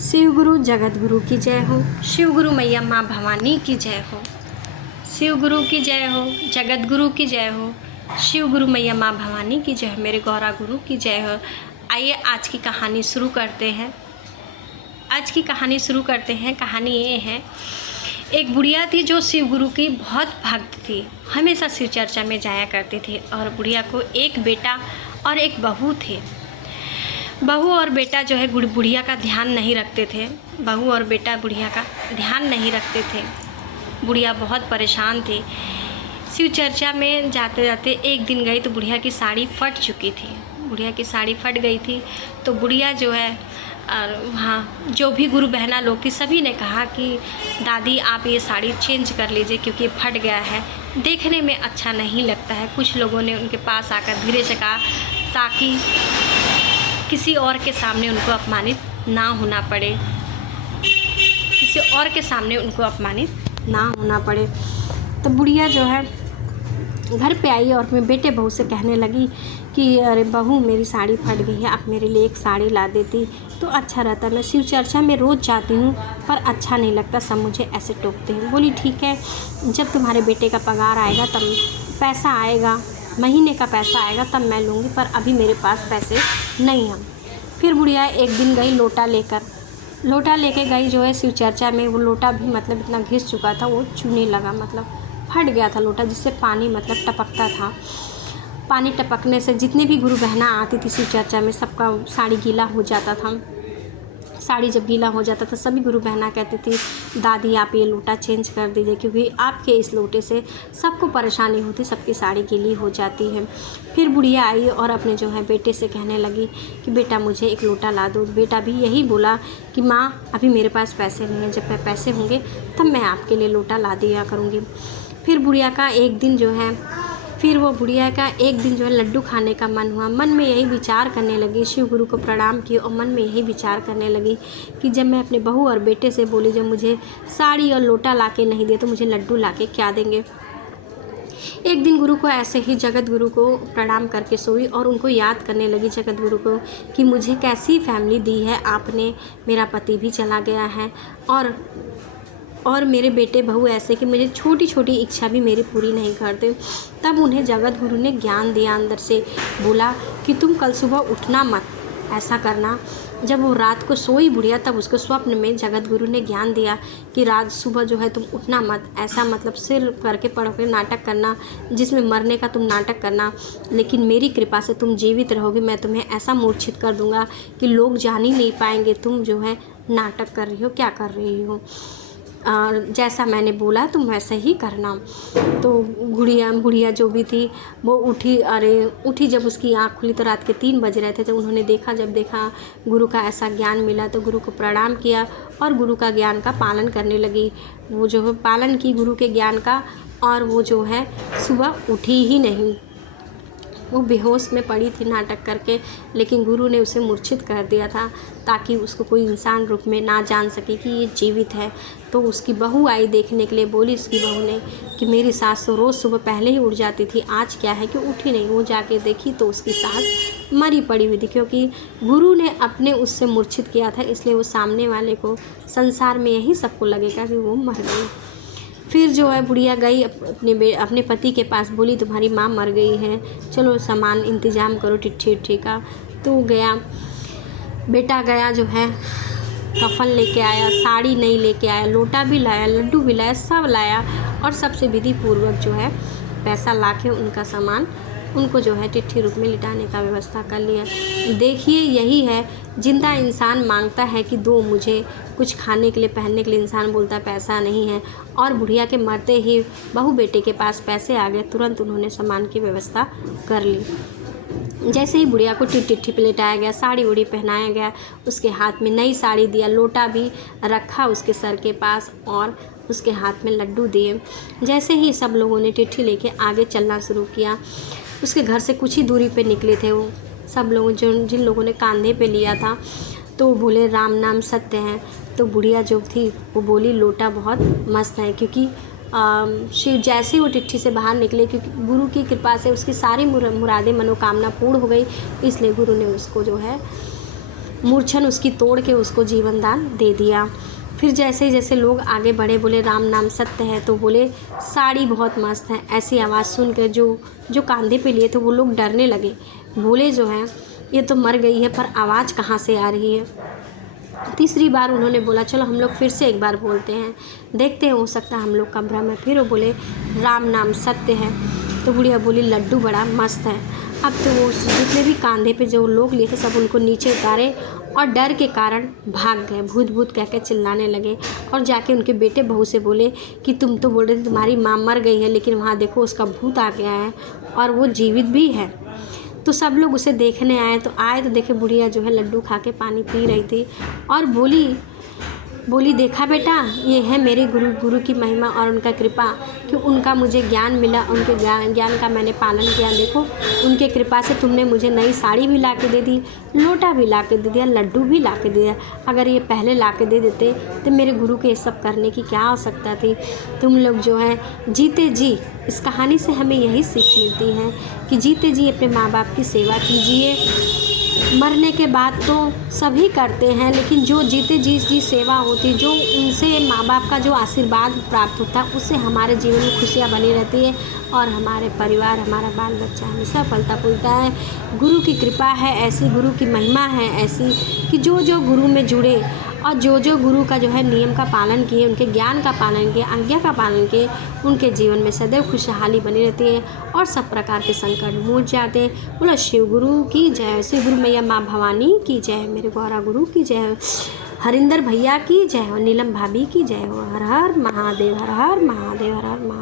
शिव गुरु जगत गुरु की जय हो। शिव गुरु मैया माँ भवानी की जय हो। शिव गुरु की जय हो। जगत गुरु की जय हो। शिव गुरु मैया माँ भवानी की जय हो। मेरे गौरा गुरु की जय हो। आइए आज की कहानी शुरू करते हैं। कहानी ये है, एक बुढ़िया थी जो शिव गुरु की बहुत भक्त थी। हमेशा शिव चर्चा में जाया करती थी और बुढ़िया को एक बेटा और एक बहू थे। बहू और बेटा जो है बुढ़िया का ध्यान नहीं रखते थे। बुढ़िया बहुत परेशान थी। शिव चर्चा में जाते जाते एक दिन गई तो बुढ़िया की साड़ी फट चुकी थी। तो बुढ़िया जो है वहाँ जो भी गुरु बहना लोग थी सभी ने कहा कि दादी आप ये साड़ी चेंज कर लीजिए क्योंकि ये फट गया है, देखने में अच्छा नहीं लगता है। कुछ लोगों ने उनके पास आकर धीरे से कहा ताकि किसी और के सामने उनको अपमानित ना होना पड़े। तो बुढ़िया जो है घर पे आई और अपने बेटे बहू से कहने लगी कि अरे बहू मेरी साड़ी फट गई है, आप मेरे लिए एक साड़ी ला देती तो अच्छा रहता। मैं शिव चर्चा में रोज़ जाती हूँ पर अच्छा नहीं लगता, सब मुझे ऐसे टोकते हैं। बोली ठीक है, जब तुम्हारे बेटे का पगार आएगा तब पैसा आएगा, महीने का पैसा आएगा तब मैं लूँगी, पर अभी मेरे पास पैसे नहीं हैं। फिर बुढ़िया एक दिन गई लोटा लेके गई जो है शिव चर्चा में। वो लोटा भी मतलब इतना घिस चुका था, वो चूने लगा, मतलब फट गया था लोटा, जिससे पानी मतलब टपकता था। पानी टपकने से जितने भी गुरु बहना आती थी शिव चर्चा में सबका साड़ी गीला हो जाता था। साड़ी जब गीला हो जाता था सभी गुरु बहना कहती थी दादी आप ये लोटा चेंज कर दीजिए क्योंकि आपके इस लोटे से सबको परेशानी होती, सबकी साड़ी गीली हो जाती है। फिर बुढ़िया आई और अपने जो है बेटे से कहने लगी कि बेटा मुझे एक लोटा ला दो। बेटा भी यही बोला कि माँ अभी मेरे पास पैसे नहीं हैं, जब पैसे होंगे तब मैं आपके लिए लोटा ला दिया करूँगी। फिर बुढ़िया का एक दिन जो है लड्डू खाने का मन हुआ। मन में यही विचार करने लगी, शिव गुरु को प्रणाम किया और मन में यही विचार करने लगी कि जब मैं अपने बहू और बेटे से बोली जब मुझे साड़ी और लोटा लाके नहीं दिए तो मुझे लड्डू लाके क्या देंगे। एक दिन गुरु को ऐसे ही जगत गुरु को प्रणाम करके सोई और उनको याद करने लगी जगत गुरु को कि मुझे कैसी फैमिली दी है आपने, मेरा पति भी चला गया है और मेरे बेटे बहू ऐसे कि मुझे छोटी छोटी इच्छा भी मेरी पूरी नहीं करते। तब उन्हें जगत गुरु ने ज्ञान दिया, अंदर से बोला कि तुम कल सुबह उठना मत, ऐसा करना। जब वो रात को सोई बुढ़िया तब उसको स्वप्न में जगत गुरु ने ज्ञान दिया कि रात सुबह जो है तुम उठना मत, ऐसा मतलब सिर करके पढ़ के नाटक करना जिसमें मरने का तुम नाटक करना, लेकिन मेरी कृपा से तुम जीवित रहोगे। मैं तुम्हें ऐसा मूर्छित कर दूंगा कि लोग जान ही नहीं पाएंगे तुम जो है नाटक कर रही हो, क्या कर रही हो। और जैसा मैंने बोला तुम वैसे ही करना। तो बुढ़िया जो भी थी वो उठी जब उसकी आँख खुली तो रात के 3 बज रहे थे। जब उन्होंने देखा गुरु का ऐसा ज्ञान मिला तो गुरु को प्रणाम किया और गुरु का ज्ञान का पालन करने लगी। वो जो है पालन की गुरु के ज्ञान का, और वो जो है सुबह उठी ही नहीं, वो बेहोश में पड़ी थी नाटक करके, लेकिन गुरु ने उसे मूर्छित कर दिया था ताकि उसको कोई इंसान रूप में ना जान सके कि ये जीवित है। तो उसकी बहू आई देखने के लिए। बोली उसकी बहू ने कि मेरी सास तो रोज़ सुबह पहले ही उठ जाती थी, आज क्या है कि उठी नहीं। वो जाके देखी तो उसकी सास मरी पड़ी हुई थी, क्योंकि गुरु ने अपने उससे मूर्छित किया था, इसलिए वो सामने वाले को संसार में यही सबको लगेगा कि वो मर गई। फिर जो है बुढ़िया गई अपने पति के पास, बोली तुम्हारी माँ मर गई है, चलो सामान इंतज़ाम करो चिट्ठी का। तो गया, बेटा गया जो है कफन लेके आया, साड़ी नहीं लेके आया, लोटा भी लाया, लड्डू भी लाया, सब लाया और सबसे विधि पूर्वक जो है पैसा लाके उनका सामान उनको जो है चिट्ठी रूप में लिटाने का व्यवस्था कर लिया। देखिए यही है, जिंदा इंसान मांगता है कि दो मुझे कुछ खाने के लिए, पहनने के लिए, इंसान बोलता है पैसा नहीं है। और बुढ़िया के मरते ही बहू बेटे के पास पैसे आ गए, तुरंत उन्होंने सामान की व्यवस्था कर ली। जैसे ही बुढ़िया को चिट्ठी पे लिटाया गया, साड़ी उड़ी पहनाया गया, उसके हाथ में नई साड़ी दिया, लोटा भी रखा उसके सर के पास और उसके हाथ में लड्डू दिए। जैसे ही सब लोगों ने चिट्ठी लेके आगे चलना शुरू किया, उसके घर से कुछ ही दूरी पे निकले थे वो सब लोग, जिन लोगों ने कांधे पे लिया था, तो वो बोले राम नाम सत्य है। तो बुढ़िया जो थी वो बोली लोटा बहुत मस्त है, क्योंकि शिव जैसे ही वो चिट्ठी से बाहर निकले, क्योंकि गुरु की कृपा से उसकी सारी मुरादें मनोकामना पूर्ण हो गई, इसलिए गुरु ने उसको जो है मूर्छन उसकी तोड़ के उसको जीवन दान दे दिया। फिर जैसे जैसे लोग आगे बढ़े, बोले राम नाम सत्य है, तो बोले साड़ी बहुत मस्त है। ऐसी आवाज़ सुन कर जो कांधे पे लिए थे वो लोग डरने लगे, बोले जो है ये तो मर गई है, पर आवाज़ कहाँ से आ रही है। तीसरी बार उन्होंने बोला चलो हम लोग फिर से एक बार बोलते हैं, देखते हैं हो सकता है हम लोग का भ्रम है। फिर वो बोले राम नाम सत्य है। तो बुढ़िया बोली लड्डू बड़ा मस्त है। अब तो वो जितने भी कांधे पे जो लोग लिए थे सब उनको नीचे उतारे और डर के कारण भाग गए, भूत भूत कह के चिल्लाने लगे। और जाके उनके बेटे बहू से बोले कि तुम तो बोल रहे थे तुम्हारी माँ मर गई है, लेकिन वहाँ देखो उसका भूत आ गया है और वो जीवित भी है। तो सब लोग उसे देखने आए तो देखे बुढ़िया जो है लड्डू खा के पानी पी रही थी और बोली देखा बेटा, ये है मेरे गुरु की महिमा और उनका कृपा कि उनका मुझे ज्ञान मिला, उनके ज्ञान का मैंने पालन किया। देखो उनके कृपा से तुमने मुझे नई साड़ी भी ला के दे दी, लोटा भी ला के दे दिया, लड्डू भी ला के दे दिया। अगर ये पहले ला के दे देते तो मेरे गुरु के ये सब करने की क्या आवश्यकता थी। तुम लोग जो है जीते जी, इस कहानी से हमें यही सीख मिलती है कि जीते जी अपने माँ बाप की सेवा कीजिए। मरने के बाद तो सभी करते हैं, लेकिन जो जीते जी सेवा होती, जो उनसे माँ बाप का जो आशीर्वाद प्राप्त होता है, उससे हमारे जीवन में खुशियाँ बनी रहती है और हमारे परिवार, हमारा बाल बच्चा हमेशा फलता फूलता है। गुरु की कृपा है ऐसी, गुरु की महिमा है ऐसी कि जो गुरु में जुड़े और जो गुरु का जो है नियम का पालन किए, उनके ज्ञान का पालन किए, आज्ञा का पालन किए, उनके जीवन में सदैव खुशहाली बनी रहती है और सब प्रकार के संकट मूट जाते हैं। बोलो शिव गुरु की जय, शिव गुरु मैया माँ भवानी की जय, मेरे गौरा गुरु की जय, हरिंदर भैया की जय हो, नीलम भाभी की जय हो। हर हर महादेव, हर हर महादेव, हर हर महादेव।